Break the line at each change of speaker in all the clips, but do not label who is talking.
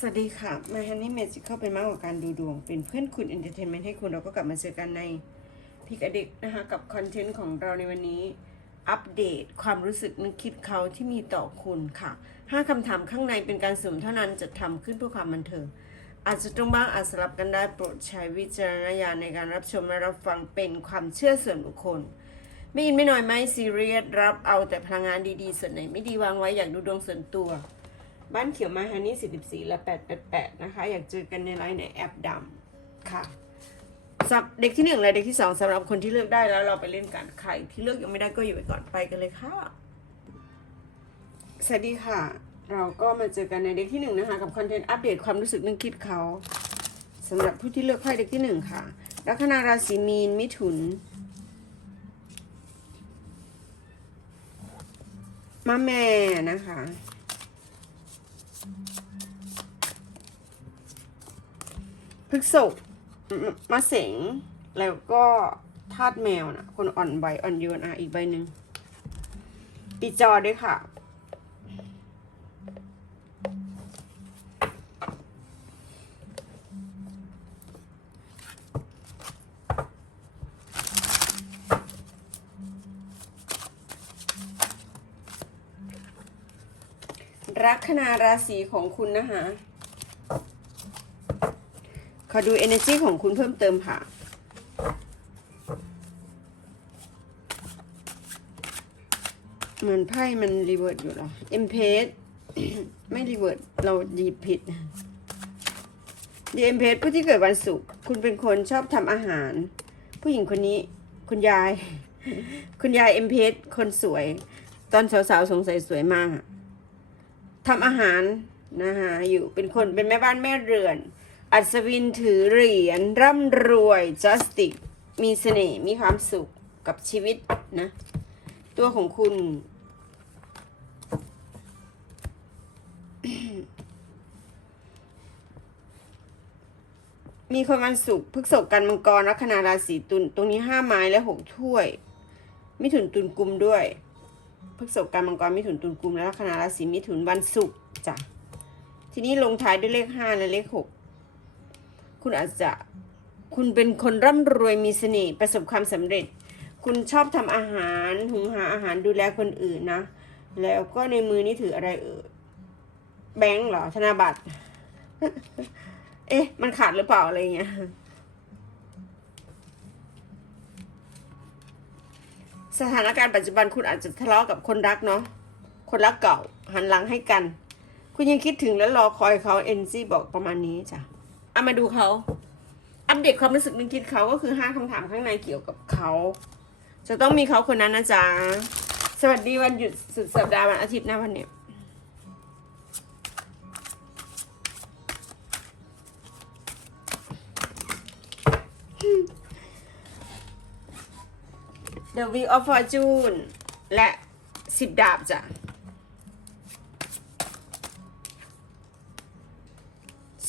สวัสดีค่ะ My Honey Magic เข้าเป็นมากกว่าการดูดวง เป็นเพื่อนคุณเอนเตอร์เทนเมนต์ให้คุณเราก็กลับมาเจอกันในพิกอดิกนะคะ กับคอนเทนต์ของเราในวันนี้ อัปเดตความรู้สึกนึกคิดเขาที่มีต่อคุณค่ะ 5คำถามข้างในเป็นการสุ่มเท่านั้นจะทำขึ้นเพื่อความบันเทิง อาจจะตรงบ้างอาจสลับกันได้โปรดใช้วิจารณญาณในการรับชมและรับฟังเป็นความเชื่อส่วนบุคคลไม่อินไม่น้อยไม่ซีเรียสรับเอาแต่พลังงานดีๆ ส่วนไหนไม่ดีวางไว้อยากดูดวงส่วนตัว บ้านเขียวมาฮันนี่44และ888 นะคะ อยากเจอกันในไลน์ในแอปดำค่ะสับเด็กที่หนึ่งและเด็กที่สองสำหรับคนที่เลือกได้แล้วเราไปเล่นกันใครที่เลือกยังไม่ได้ก็อยู่ไปก่อนไปกันเลยค่ะ สวัสดีค่ะ เราก็มาเจอกันในเด็กที่หนึ่งนะคะกับคอนเทนต์อัปเดตความรู้สึกนึกคิดเขาสำหรับผู้ที่เลือกไพ่เด็กที่หนึ่งค่ะ ลัคนาราศีมีนมิถุนมาแม่นะคะ พฤกษกมะเสงแล้วก็ธาตุแมวนะคนอ่อนใบอ่อนโยนอะอีกใบหนึ่งปีจอด้วยค่ะ ลัคนาราศีของคุณนะคะ อดู energy ของคุณเพิ่มเติมค่ะเหมือนไพ่มันรีเวิร์ดอยู่หรอ เอ็มเพสไม่รีเวิร์ดเราหยิบผิดดีเอ็มเพสผู้ที่เกิดวันศุกร์คุณเป็นคนชอบทำอาหาร ผู้หญิงคนนี้คุณยาย คุณยายเอ็มเพสคนสวย ตอนสาวๆสงสัยสวยมากทำอาหารนะคะอยู่เป็นคนเป็นแม่บ้านแม่เรือน อัศวินถือเหรียญร่ำรวยจัสติกมีเสน่ห์มีความสุขกับชีวิตนะ ตัวของคุณ มีคนวันศุกร์พฤกษกันมังกรลัคนาราศีตุลตรงนี้ห้าไม้และหกถ้วย มิถุนตุลกุมด้วยพฤกษกกันมังกรมิถุนตุลกุมและลัคนาราศีมิถุนวันศุกร์จ้ะทีนี้ลงท้ายด้วยเลขห้าและเลขหก คุณอาจจะคุณเป็นคนร่ำรวยมีเสน่ห์ประสบความสำเร็จ คุณชอบทำอาหารหุงหาอาหารดูแลคนอื่นนะ แล้วก็ในมือนี่ถืออะไรเอ่ยแบงค์เหรอธนาบัตร เอ๊ะ มันขาดหรือเปล่าอะไรเงี้ยสถานการณ์ปัจจุบันคุณอาจจะทะเลาะกับคนรักเนาะคนรักเก่าหันหลังให้กัน คุณยังคิดถึงและรอคอยเขาเอนซี่บอกประมาณนี้จ้ะ เอามาดูเขาอัปเดตความรู้สึกนึกคิดเขาก็คือห้าคำถามข้างในเกี่ยวกับเขา จะต้องมีเขาคนนั้นนะจ๊ะ สวัสดีวันหยุดสุดสัปดาห์วันอาทิตย์นะวันเนี้ย The Wheel of Fortune และสิบดาบจ้ะ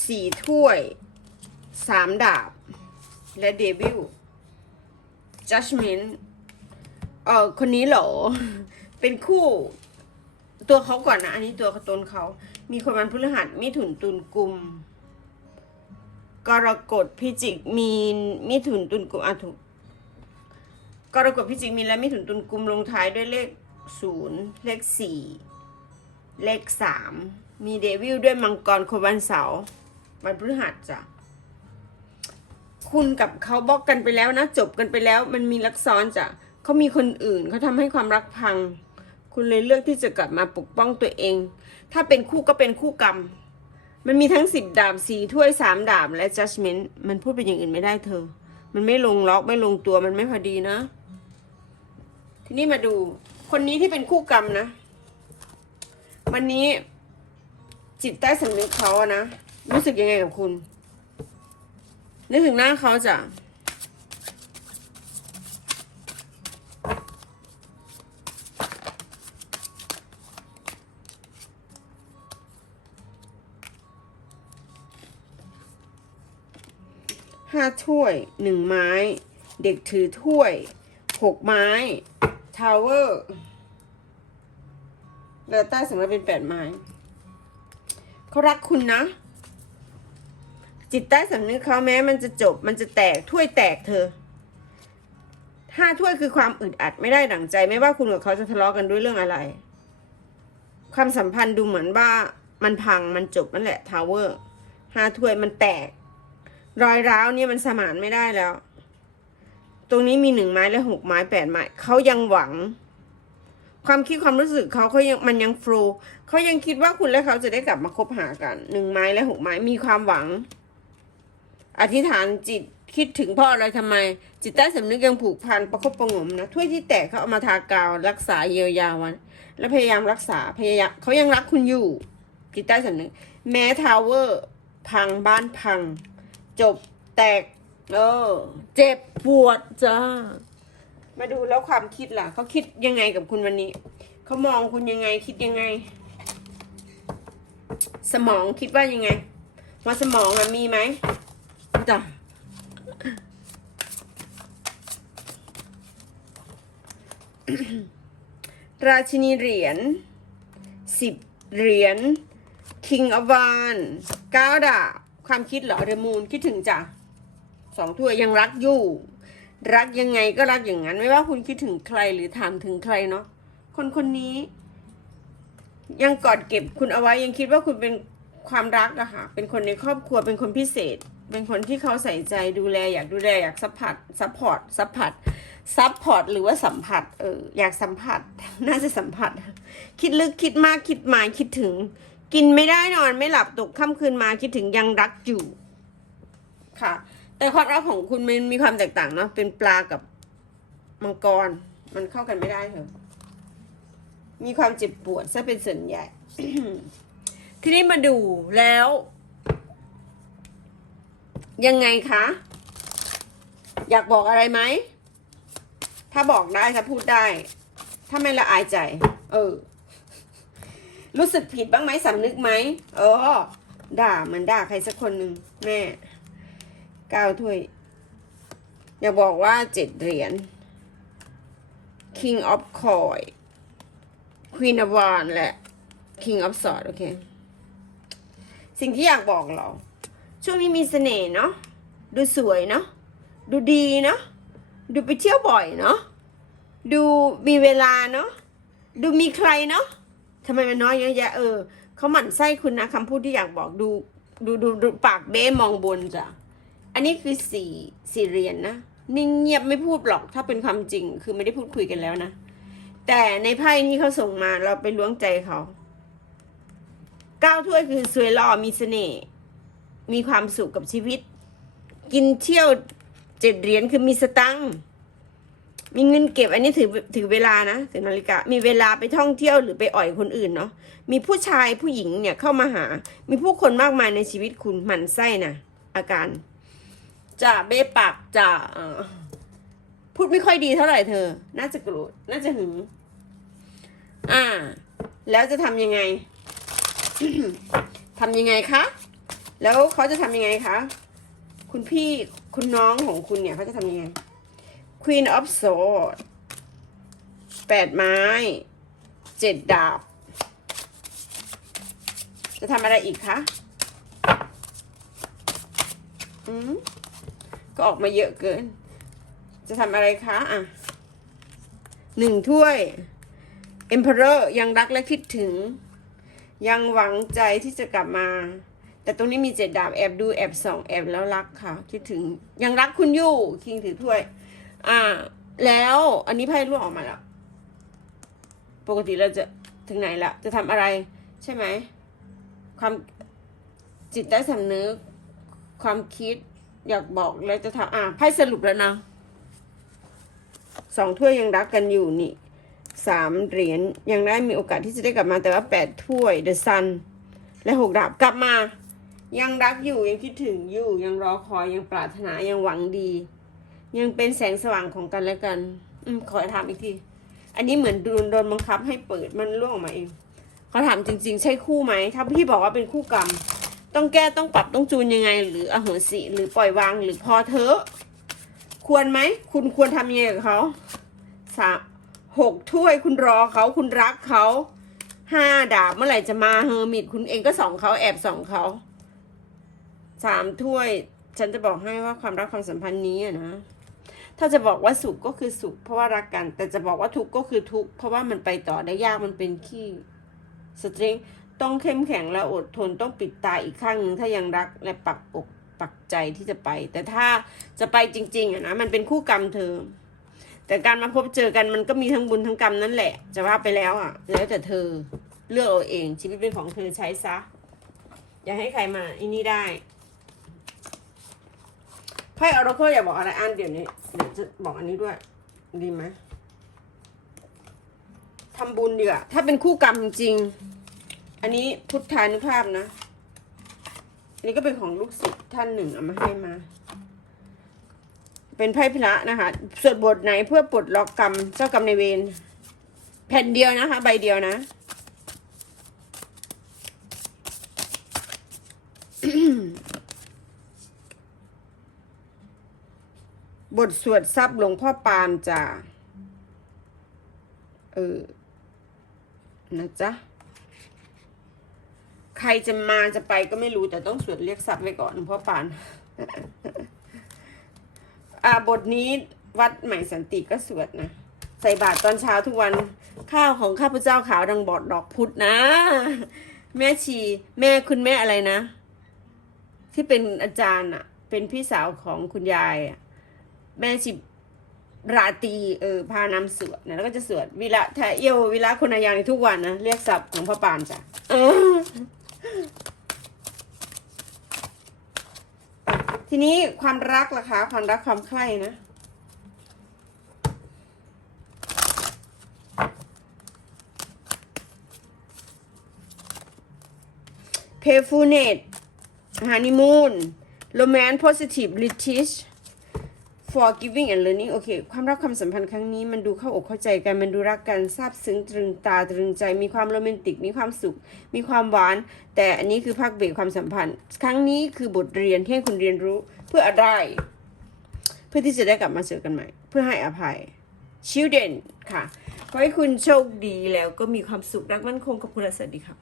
สี่ถ้วยสามดาบ และเดวิล Judgment เออคนนี้เหรอ เป็นคู่ตัวเขาก่อนนะ อันนี้ตัวตนเขา มีคนวันพฤหัสมิถุนตุลกุม กรกฎพิจิกมีนมิถุนตุลกุมอะถูกกรกฎพิจิกมีนและมิถุนตุลกุมลงท้ายด้วยเลขศูนย์เลขสี่เลขสามมีเดวิลด้วยมังกรคนวันเสาร์ วันพฤหัสจ้ะคุณกับเขาบอกกันไปแล้วนะ จบกันไปแล้ว มันมีลักซ้อนจ้ะเขามีคนอื่นเขาทำให้ความรักพัง คุณเลยเลือกที่จะกลับมาปกป้องตัวเอง ถ้าเป็นคู่ก็เป็นคู่กรรม มันมีทั้งสิบดาบสี่ถ้วยสามดาบและ judgment มันพูดเป็นอย่างอื่นไม่ได้เธอ มันไม่ลงล็อกไม่ลงตัวมันไม่พอดีนะ ทีนี้มาดู คนนี้ที่เป็นคู่กรรมนะ วันนี้จิตใต้สำนึกเขาอะนะ รู้สึกยังไงกับคุณนึกถึงหน้าเขาจ้ะห้าถ้วยหนึ่งไม้ เด็กถือถ้วยหกไม้ ทาวเวอร์แล้วใต้สำหรับเป็นแปดไม้ เขารักคุณนะ จิตใต้สำนึกเขาแม้มันจะจบมันจะแตกถ้วยแตกเธอห้าถ้วยคือความอึดอัดไม่ได้ดั่งใจ ไม่ว่าคุณกับเขาจะทะเลาะกันด้วยเรื่องอะไร ความสัมพันธ์ดูเหมือนว่ามันพังมันจบนั่นแหละทาวเวอร์ห้าถ้วยมันแตก รอยร้าวเนี่ยมันสมานไม่ได้แล้ว ตรงนี้มีหนึ่งไม้และหกไม้แปดไม้เขายังหวัง ความคิดความรู้สึกเขาเขายังมันยังฟลูเขายังคิดว่าคุณและเขาจะได้กลับมาคบหากันหนึ่งไม้และหกไม้มีความหวัง อธิษฐานจิตคิดถึงพ่ออะไรทำไม จิตใต้สำนึกยังผูกพันประคบประงมนะถ้วยที่แตกเขาเอามาทากาวรักษาเยียวยาวัน แล้วพยายามรักษาพยายามเขายังรักคุณอยู่ จิตใต้สำนึก แม้ทาวเวอร์ พังบ้านพัง จบแตก เออ เจ็บปวดจ้า มาดูแล้วความคิดล่ะเขาคิดยังไงกับคุณวันนี้เขามองคุณยังไงคิดยังไง สมองคิดว่ายังไงว่าสมองอะมีไหม จ้ะราชินีเหรียญสิบเหรียญ King of w a n ก้าดาบความคิดเหรอเดมูนคิดถึงจ้ะสองถ้วยยังรักอยู่ รักยังไงก็รักอย่างนั้น ไม่ว่าคุณคิดถึงใครหรือถามถึงใครเนาะคนคนนี้ ยังกอดเก็บคุณเอาไว้ยังคิดว่าคุณเป็นความรักอะค่ะ เป็นคนในครอบครัวเป็นคนพิเศษ เป็นคนที่เขาใส่ใจดูแลอยากดูแลอยากสัมผัสซัพพอร์ตซัพพอร์ตซัพพอร์ตหรือว่าสัมผัสเอออยากสัมผัสน่าจะสัมผัส คิดลึกคิดมากคิดหมายคิดถึง กินไม่ได้นอนไม่หลับตกค่ำคืนมาคิดถึงยังรักอยู่ ค่ะ แต่ความรักของคุณมันมีความแตกต่างเนาะเป็นปลากับมังกร มันเข้ากันไม่ได้เถอะมีความเจ็บปวดซะเป็นส่วนใหญ่ ทีนี้มาดูแล้ว ยังไงคะ อยากบอกอะไรไหม ถ้าบอกได้ถ้าพูดได้ ถ้าไม่ละอายใจ เออ รู้สึกผิดบ้างไหมสำนึกไหม เออ ด่าเหมือนด่าใครสักคนหนึ่งแม่ก้าวถ้วย อยากบอกว่าเจ็ดเหรียญ King of Coin Queen of Wands และ King of Swords โอเค สิ่งที่อยากบอกเรา ช่วงนี้มีเสน่ห์เนาะดูสวยเนาะดูดีเนาะดูไปเที่ยวบ่อยเนาะดูมีเวลาเนาะดูมีใครเนาะทำไมมันน้อยเยอะแยะเออเขาหมั่นไส้คุณนะคำพูดที่อยากบอกดูดูดูดูปากเบ้มองบนจ้ะอันนี้คือสี่สี่เหรียญนะนิ่งเงียบไม่พูดหรอกถ้าเป็นความจริง คือไม่ได้พูดคุยกันแล้วนะ แต่ในไพ่ที่เขาส่งมาเราไปล้วงใจเขาเก้าถ้วยคือสวยหล่อมีเสน่ห์ มีความสุขกับชีวิต กินเที่ยวเจ็ดเหรียญคือมีสตังค์มีเงินเก็บอันนี้ถือถือเวลานะถือนาฬิกา มีเวลาไปท่องเที่ยวหรือไปอ่อยคนอื่นเนาะมีผู้ชายผู้หญิงเนี่ยเข้ามาหา มีผู้คนมากมายในชีวิตคุณหมั่นไส้นะอาการจะเบ้ปากจะพูดไม่ค่อยดีเท่าไหร่เธอ น่าจะโกรธน่าจะหึงอ่า แล้วจะทำยังไงทำยังไงคะ แล้วเขาจะทำยังไงคะ คุณพี่คุณน้องของคุณเนี่ยเขาจะทำยังไง Queen of Swords แปดไม้เจ็ดดาบ จะทำอะไรอีกคะอืมก็ออกมาเยอะเกิน จะทำอะไรคะอะหนึ่งถ้วย Emperor ยังรักและคิดถึง ยังหวังใจที่จะกลับมา แต่ตรงนี้มีเจ็ดดาบแอบดูแอบส่องแอบแล้วรักค่ะ คิดถึงยังรักคุณอยู่คิงถือถ้วย อ่า แล้วอันนี้ไพ่ร่วงออกมาแล้วปกติเราจะถึงไหนละจะทำอะไรใช่ไหมความจิตใต้สำนึก ความคิดอยากบอกแล้วจะทำอะไพ่สรุปแล้วนะสองถ้วยยังรักกันอยู่นี่สามเหรียญยังได้มีโอกาสที่จะได้กลับมาแต่ว่าแปดถ้วยเดอะซันและหกดาบกลับมา ยังรักอยู่ยังคิดถึงอยู่ยังรอคอยยังปรารถนายังหวังดี ยังเป็นแสงสว่างของกันและกัน อืมขอถามอีกที อันนี้เหมือนโดนโดนบังคับให้เปิดมันล่วงออกมาเองเขาถามจริง ๆ ใช่คู่ไหมถ้าพี่บอกว่าเป็นคู่กรรม ต้องแก้ต้องปรับต้องจูนยังไง หรืออโหสิหรือปล่อยวางหรือพอเถอะ ควรไหมคุณควรทำยังไงกับเขาสามหกถ้วยคุณรอเขาคุณรักเขาห้าดาบเมื่อไหร่จะมาเฮอร์มิตคุณเองก็ส่องเขาแอบส่องเขา สามถ้วย ฉันจะบอกให้ว่าความรักความสัมพันธ์นี้นะ ถ้าจะบอกว่าสุขก็คือสุข เพราะว่ารักกัน แต่จะบอกว่าทุกข์ก็คือทุกข์เพราะว่ามันไปต่อได้ยากมันเป็นขี้สตริงต้องเข้มแข็งและอดทนต้องปิดตาอีกข้างหนึ่งถ้ายังรักและปักอกปักใจที่จะไป แต่ถ้าจะไปจริงๆอะนะมันเป็นคู่กรรมเธอ แต่การมาพบเจอกันมันก็มีทั้งบุญทั้งกรรมนั่นแหละ จะว่าไปแล้วอะแล้วแต่เธอเลือกเอาเองชีวิตเป็นของเธอใช้ซะอย่าให้ใครมาอันนี้ได้ ไพ่ออร์เคิลอย่าบอกอะไรอันเดี๋ยวนี้ เดี๋ยวจะบอกอันนี้ด้วย ดีไหมทำบุญดีกว่าถ้าเป็นคู่กรรมจริง อันนี้พุทธานุภาพนะ อันนี้ก็เป็นของลูกศิษย์ท่านหนึ่งเอามาให้มา เป็นไพ่พระนะคะสวดบทไหนเพื่อปลดล็อกกรรมเจ้ากรรมในเวรแผ่นเดียวนะคะ ใบเดียวนะ บทสวดทรัพย์หลวงพ่อปานจ้าเออนะจ๊ะใครจะมาจะไปก็ไม่รู้แต่ต้องสวดเรียกทรัพย์ไว้ก่อนหลวงพ่อปาน อ่าบทนี้วัดใหม่สันติก็สวดนะใส่บาตรตอนเช้าทุกวันข้าวของข้าพเจ้าขาวดังบอดดอกพุธนะ แม่ชีแม่คุณแม่อะไรนะ ที่เป็นอาจารย์อะเป็นพี่สาวของคุณยายอะ แม่ชีราตีเออพานำสวดนะแล้วก็จะสวดวิระแทเอียววิระคุณายางในทุกวันนะ เรียกศัพท์ของพ่อปานจ้ะทีนี้ความรักล่ะคะ ความรักความใคร่นะ Playfulness Honeymoon Romance Positive British Forgiving and Learning โอเค ความรักความสัมพันธ์ครั้งนี้มันดูเข้าอกเข้าใจกัน มันดูรักกันซาบซึ้งตรึงตาตรึงใจ มีความโรแมนติก มีความสุข มีความหวาน แต่อันนี้คือภาคเบรกความสัมพันธ์ ครั้งนี้คือบทเรียนที่ให้คุณเรียนรู้เพื่ออะไร เพื่อที่จะได้กลับมาเจอกันใหม่ เพื่อให้อภัย Children ค่ะ ขอให้คุณโชคดีแล้วก็มีความสุขรักมั่นคงกับคุณและสวัสดีค่ะ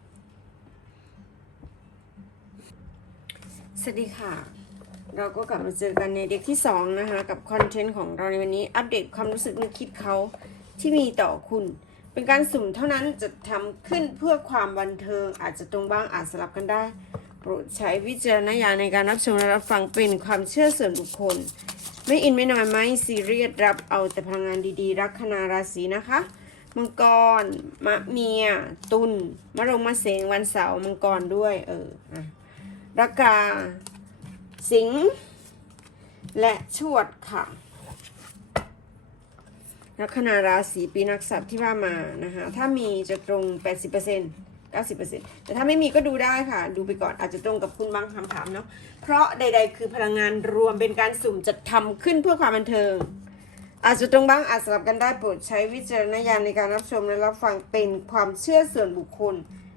สวัสดีค่ะ เราก็กลับมาเจอกันในเด็กที่สองนะคะ กับคอนเทนต์ของเราในวันนี้อัปเดตความรู้สึกนึกคิดเขาที่มีต่อคุณ เป็นการสุ่มเท่านั้นจะทำขึ้นเพื่อความบันเทิงอาจจะตรงบ้างอาจสลับกันได้ โปรดใช้วิจารณญาณในการรับชมและรับฟังเป็นความเชื่อส่วนบุคคล ไม่อินไม่น้อยไม่ซีเรียสรับเอาแต่พลังงานดีๆ รักคนาราศีนะคะมังกรมะเมีย ตุลมะรงมะเสงวันเสาร์มังกรด้วย เออรักกา สิงห์และชวดค่ะ ลัคนาราศีปีนักษัตริย์ที่ว่ามานะคะ ถ้ามีจะตรง 80% 90%แต่ถ้าไม่มีก็ดูได้ค่ะ ดูไปก่อนอาจจะตรงกับคุณบางคำถามเนาะ เพราะใด ๆ คือพลังงานรวมเป็นการสุ่มจัดทำขึ้นเพื่อความบันเทิง อาจจะตรงบ้างอาจสลับกันได้โปรดใช้วิจารณญาณในการรับชมและรับฟังเป็นความเชื่อส่วนบุคคล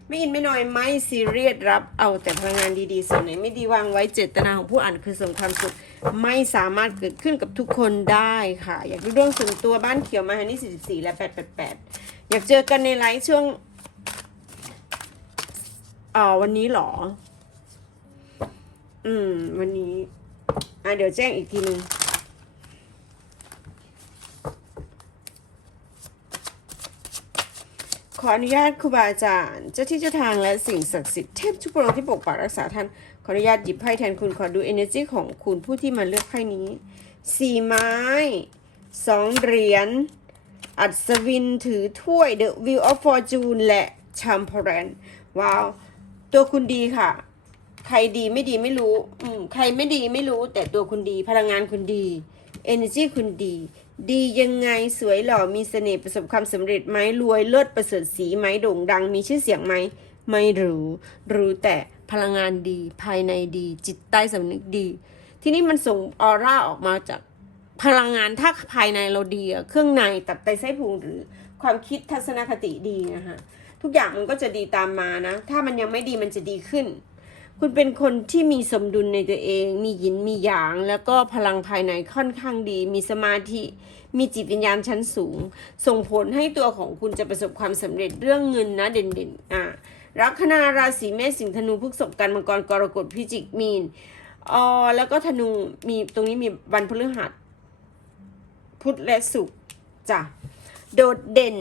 ไม่อินไม่น้อยไม่ซีเรียสรับเอาแต่พลังงานดีๆส่วนไหนไม่ดีวางไว้เจตนาของผู้อ่านคือส่งความสุขไม่สามารถเกิดขึ้นกับทุกคนได้ค่ะ อยากดูดวงส่วนตัวบ้านเขียวมาฮันนี่44 และ 888 อยากเจอกันในไลฟ์ช่วงอ่าวันนี้เหรอ อืม วันนี้ อะเดี๋ยวแจ้งอีกทีนึง ขออนุญาตครูบาอาจารย์ เจ้าที่เจ้าทางและสิ่งศักดิ์สิทธิ์เทพทุกพระองค์ที่ปกปักรักษาท่าน ขออนุญาตหยิบไพ่แทนคุณขอดู energy ของคุณผู้ที่มาเลือกไพ่นี้สี่ไม้สองเหรียญอัศวินถือถ้วย The Wheel of Fortune และ Temperance ว้าว ตัวคุณดีค่ะ ใครดีไม่ดีไม่รู้ อืมใครไม่ดีไม่รู้ แต่ตัวคุณดี พลังงานคุณดี energy คุณดี ดียังไงสวยหล่อมีเสน่ห์ประสบความสำเร็จไหมรวยเลิศประเสริฐสีไหมโด่งดังมีชื่อเสียงไหม ไม่รู้ รู้แต่พลังงานดีภายในดี จิตใต้สำนึกดี ที่นี่มันส่งออร่าออกมาจากพลังงานถ้าภายในเราดีเครื่องในตับไตไส้พุงหรือความคิดทัศนคติดีนะคะทุกอย่างมันก็จะดีตามมานะ ถ้ามันยังไม่ดีมันจะดีขึ้น คุณเป็นคนที่มีสมดุลในตัวเอง มีหยินมีหยาง แล้วก็พลังภายในค่อนข้างดี มีสมาธิ มีจิตวิญญาณชั้นสูง ส่งผลให้ตัวของคุณจะประสบความสำเร็จเรื่องเงินนะเด่นๆ อะลัคนาราศีเมษสิงห์ธนูพฤษภกันมังกรกรกฎพิจิกมีนอ๋อแล้วก็ธนูมีตรงนี้มีวันพฤหัส พุธและศุกร์จ้ะโดดเด่น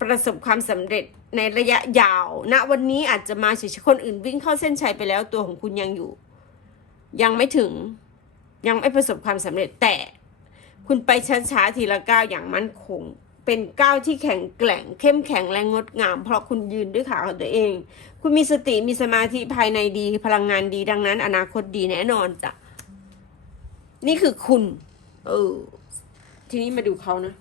ประสบความสำเร็จ ในระยะยาวณวันนี้อาจจะมาเฉยๆคนอื่นวิ่งเข้าเส้นชัยไปแล้วตัวของคุณยังอยู่ ยังไม่ถึงยังไม่ประสบความสำเร็จแต่ คุณไปช้าๆทีละก้าวอย่างมั่นคง เป็นก้าวที่แข็งแกร่ง เข้มแข็งและงดงาม เพราะคุณยืนด้วยขาของตัวเอง คุณมีสติมีสมาธิภายในดีพลังงานดีดังนั้น อนาคตดีแน่นอนจ้ะนี่คือคุณ เออ ทีนี้มาดูเขานะ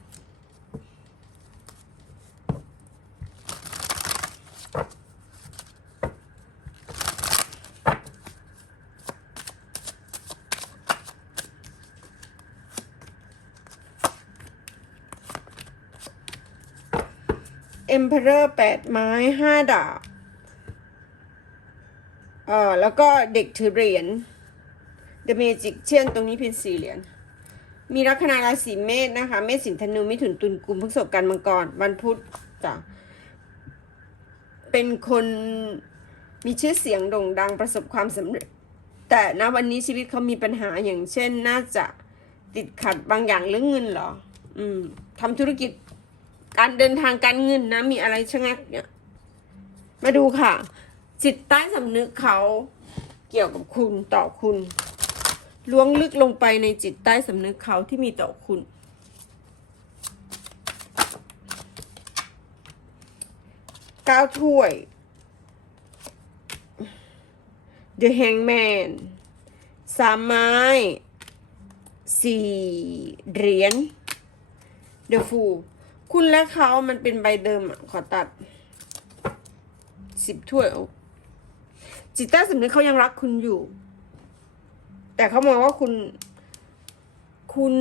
Emperor แปดไม้ห้าดาบเอ่อแล้วก็เด็กถือเหรียญ The Magic เช่นตรงนี้เป็นสี่เหรียญ มีลัคนาราศีเมษนะคะ เมษสิงห์ธนูมิถุนตุลกุมพฤษภกันมังกรวันพุธจ้ะเป็นคนมีชื่อเสียงโด่งดังประสบความสำเร็จ แต่ณวันนี้ชีวิตเขามีปัญหาอย่างเช่นน่าจะติดขัดบางอย่างเรื่องเงินเหรอ อืมทำธุรกิจ การเดินทางการเงินนะ มีอะไรชะงักเนี่ย มาดูค่ะ จิตใต้สำนึกเขาเกี่ยวกับคุณต่อคุณ ล้วงลึกลงไปในจิตใต้สำนึกเขาที่มีต่อคุณ ก้าวถ้วย The Hangman สามไม้สี่เหรียญ The Fool คุณและเขามันเป็นใบเดิมอะ ขอตัดสิบถ้วยจิตใต้สำนึกเขายังรักคุณอยู่ แต่เขามองว่าคุณ คุณ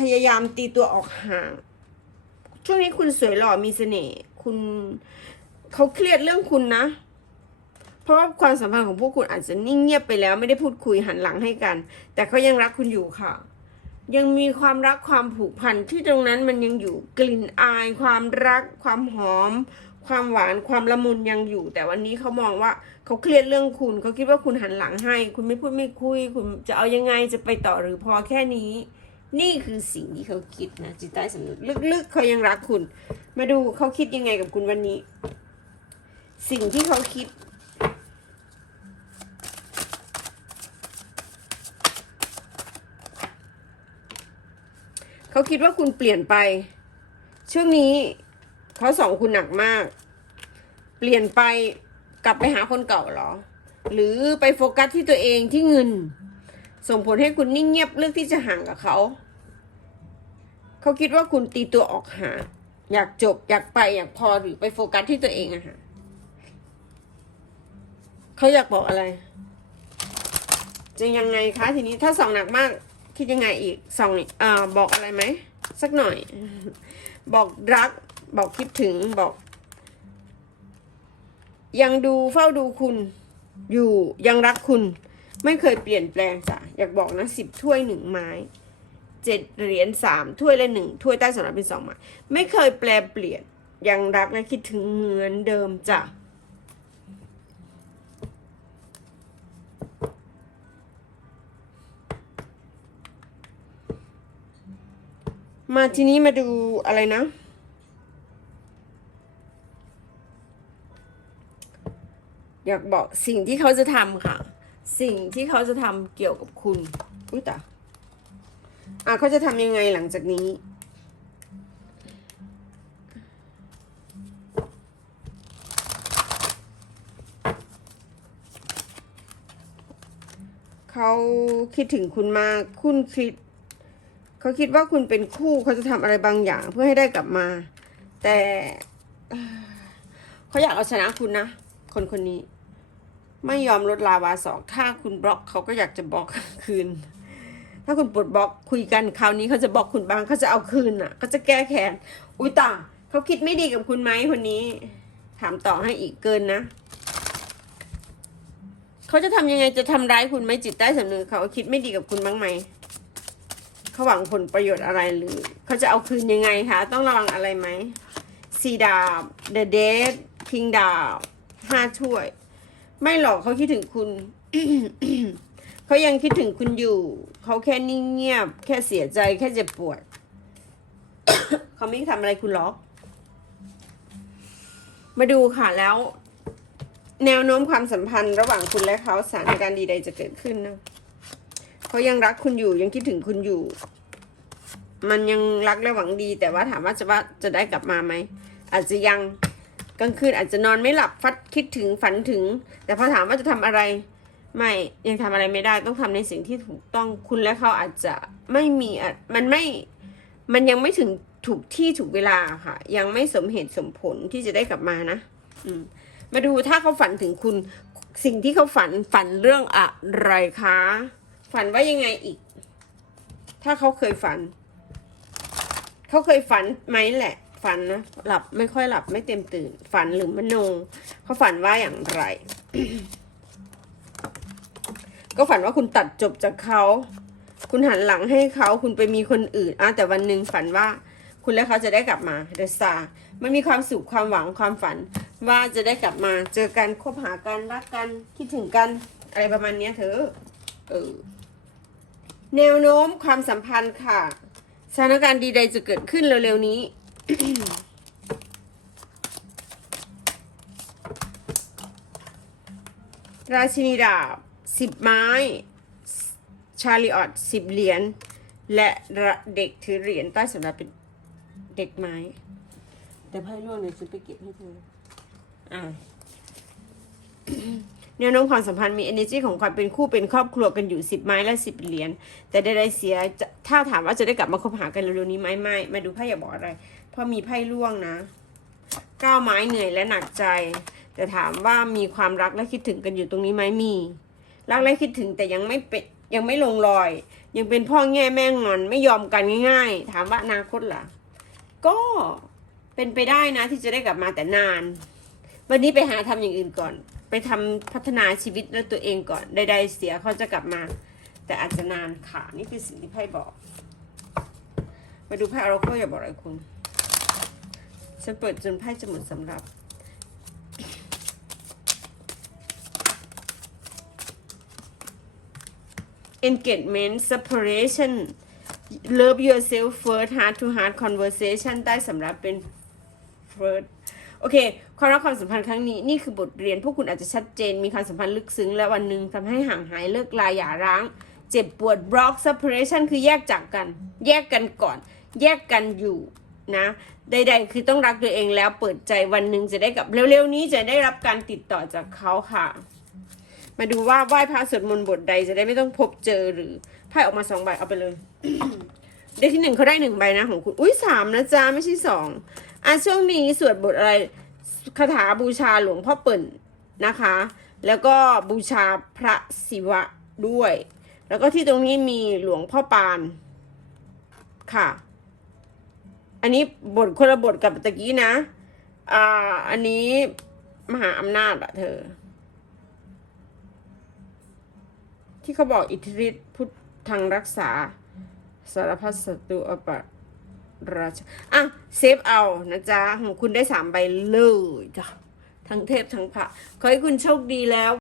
พยายามตีตัวออกห่าง ช่วงนี้คุณสวยหล่อมีเสน่ห์คุณเขาเครียดเรื่องคุณนะ เพราะว่าความสัมพันธ์ของพวกคุณอาจจะนิ่งเงียบไปแล้ว ไม่ได้พูดคุยหันหลังให้กัน แต่เขายังรักคุณอยู่ค่ะ ยังมีความรักความผูกพันที่ตรงนั้นมันยังอยู่กลิ่นอาย ความรัก ความหอม ความหวานความละมุนยังอยู่ แต่วันนี้เขามองว่าเขาเครียดเรื่องคุณเขาคิดว่าคุณหันหลังให้ คุณไม่พูดไม่คุย คุณจะเอายังไงจะไปต่อหรือพอแค่นี้ นี่คือสิ่งที่เขาคิดนะจิตใต้สำนึกลึกๆเขายังรักคุณ มาดูเขาคิดยังไงกับคุณวันนี้ สิ่งที่เขาคิด เขาคิดว่าคุณเปลี่ยนไป ช่วงนี้เขาสองคุณหนักมาก เปลี่ยนไปกลับไปหาคนเก่าหรอ หรือไปโฟกัสที่ตัวเองที่เงิน ส่งผลให้คุณนิ่งเงียบเลือกที่จะห่างกับเขา เขาคิดว่าคุณตีตัวออกหาอยากจบอยากไปอยากพอหรือไปโฟกัสที่ตัวเองอะฮะเขาอยากบอกอะไร จะยังไงคะทีนี้ถ้าส่องหนักมาก คิดยังไงอีกสองนี่อ่าบอกอะไรไหมสักหน่อย บอกรัก บอกคิดถึงบอก ยังดูเฝ้าดูคุณ อยู่ยังรักคุณ ไม่เคยเปลี่ยนแปลงจ้ะอยากบอกนะสิบถ้วยหนึ่งไม้เจ็ดเหรียญสามถ้วยละหนึ่งถ้วยใต้สำนักเป็นสองไม้ไม่เคยแปลเปลี่ยนยังรักและคิดถึงเหมือนเดิมจ้ะ มาทีนี้มาดูอะไรนะ อยากบอกสิ่งที่เขาจะทำค่ะ สิ่งที่เขาจะทำเกี่ยวกับคุณอุ้ยตาอะเขาจะทำยังไงหลังจากนี้เขาคิดถึงคุณมาก คุณคิด เขาคิดว่าคุณเป็นคู่เขาจะทำอะไรบางอย่างเพื่อให้ได้กลับมา แต่เขาอยากเอาชนะคุณนะคนคนนี้ ไม่ยอมลดลาวาสองถ้าคุณบล็อกเขาก็อยากจะบล็อกคืน ถ้าคุณปลดบล็อกคุยกันคราวนี้เขาจะบล็อกคุณบ้างเขาจะเอาคืนอะเขาจะแก้แค้นอุ้ยตาเขาคิดไม่ดีกับคุณไหมคนนี้ ถามต่อให้อีกเกินนะเขาจะทำยังไงจะทำร้ายคุณไหมจิตใต้สำนึกเขาคิดไม่ดีกับคุณบ้างไหม เขาหวังผลประโยชน์อะไรหรือเขาจะเอาคืนยังไงคะ ต้องระวังอะไรไหมสีดาบ The Dead คิงดาบห้าถ้วย ไม่หรอกเขาคิดถึงคุณ เขายังคิดถึงคุณอยู่ เขาแค่นิ่งเงียบ แค่เสียใจ แค่เจ็บปวด เขาไม่ทำอะไรคุณหรอก มาดูค่ะแล้ว แนวโน้มความสัมพันธ์ระหว่างคุณและเขาสถานการณ์ดีใดจะเกิดขึ้นนะ เขายังรักคุณอยู่ยังคิดถึงคุณอยู่ มันยังรักและหวังดี แต่ว่าถามว่าจะว่าจะได้กลับมาไหมอาจจะยังกลางคืนอาจจะนอนไม่หลับฟัดคิดถึงฝันถึง แต่พอถามว่าจะทำอะไร ไม่ยังทำอะไรไม่ได้ต้องทำในสิ่งที่ถูกต้องคุณและเขาอาจจะไม่มีมันไม่มันยังไม่ถึงถูกที่ถูกเวลาค่ะ ยังไม่สมเหตุสมผลที่จะได้กลับมานะอืมมาดูถ้าเขาฝันถึงคุณสิ่งที่เขาฝันฝันเรื่องอะไรคะ ฝันว่ายังไงอีก ถ้าเขาเคยฝัน เขาเคยฝันไหมแหละ ฝันนะ หลับไม่ค่อยหลับไม่เต็มตื่น ฝันหรือมโน เขาฝันว่าอย่างไร ก็ฝันว่าคุณตัดจบจากเขา คุณหันหลังให้เขา คุณไปมีคนอื่นอะแต่วันหนึ่งฝันว่า คุณและเขาจะได้กลับมาเดซามันมีความสุขความหวังความฝันว่าจะได้กลับมาเจอกันคบหากันรักกันคิดถึงกัน อะไรประมาณนี้เธอเออ แนวโน้มความสัมพันธ์ค่ะ สถานการณ์ดีใดจะเกิดขึ้นเร็วๆนี้ ราชินีดาบสิบไม้ ชาลีออตสิบเหรียญ และเด็กถือเหรียญใต้สำรับเป็นเด็กไม้ แต่ไพ่ร่วงเลยฉันไปเก็บให้เธออ่า แนวโน้มความสัมพันธ์มี energy ของความเป็นคู่เป็นครอบครัวกันอยู่สิบไม้และสิบเหรียญแต่ใดๆเสียถ้าถามว่าจะได้กลับมาคบหากันเร็วๆนี้ไหมไม่มาดูไพ่อย่าบอกอะไร เพราะมีไพ่ร่วงนะก้าวไม้เหนื่อยและหนักใจ แต่ถามว่ามีความรักและคิดถึงกันอยู่ตรงนี้ไหมมี รักและคิดถึงแต่ยังไม่เป็นยังไม่ลงรอย ยังเป็นพ่อแง่แม่งอนไม่ยอมกันง่าย ๆ ถามว่าอนาคตล่ะ ก็เป็นไปได้นะที่จะได้กลับมาแต่นาน วันนี้ไปหาทำอย่างอื่นก่อน ไปทำพัฒนาชีวิตและตัวเองก่อนใดๆเสียเขาจะกลับมา แต่อาจจะนานค่ะ นี่คือสิ่งที่ไพ่บอก มาดูไพ่อราเคิลอย่าบอกอะไรคุณ ฉันเปิดจนไพ่จะหมดสำหรับ engagement separation love yourself first heart to heart conversation ได้สำหรับเป็น first โอเค ความรักความสัมพันธ์ครั้งนี้นี่คือบทเรียนพวกคุณอาจจะชัดเจน มีความสัมพันธ์ลึกซึ้ง และวันหนึ่งทำให้ห่างหายเลิกลาหย่าร้าง เจ็บปวด block separation คือแยกจากกัน แยกกันก่อน แยกกันอยู่นะใดๆคือต้องรักตัวเองแล้วเปิดใจวันหนึ่งจะได้กับเร็วๆ นี้จะได้รับการติดต่อจากเขาค่ะ มาดูว่าไหว้พระสวดมนต์บทใดจะได้ไม่ต้องพบเจอหรือไพ่ออกมาสองใบเอาไปเลยเด็กที่หนึ่งเขาได้หนึ่งใบนะของคุณอุ้ยสามนะจ๊ะไม่ใช่สอง อะช่วงนี้สวดบทอะไรคาถาบูชาหลวงพ่อเปิ่นนะคะ แล้วก็บูชาพระศิวะด้วย แล้วก็ที่ตรงนี้มีหลวงพ่อปานค่ะ อันนี้บทคนละบทกับตะกี้นะ อ่า อันนี้มหาอำนาจอะเธอ ที่เขาบอกอิทธิฤทธิ์พุทธังรักษาสารพัดศัตรูอป ราชอะเซฟเอานะจ๊ะของคุณได้สามใบเลยจ้ะทั้งเทพทั้งพระขอให้คุณโชคดีแล้ว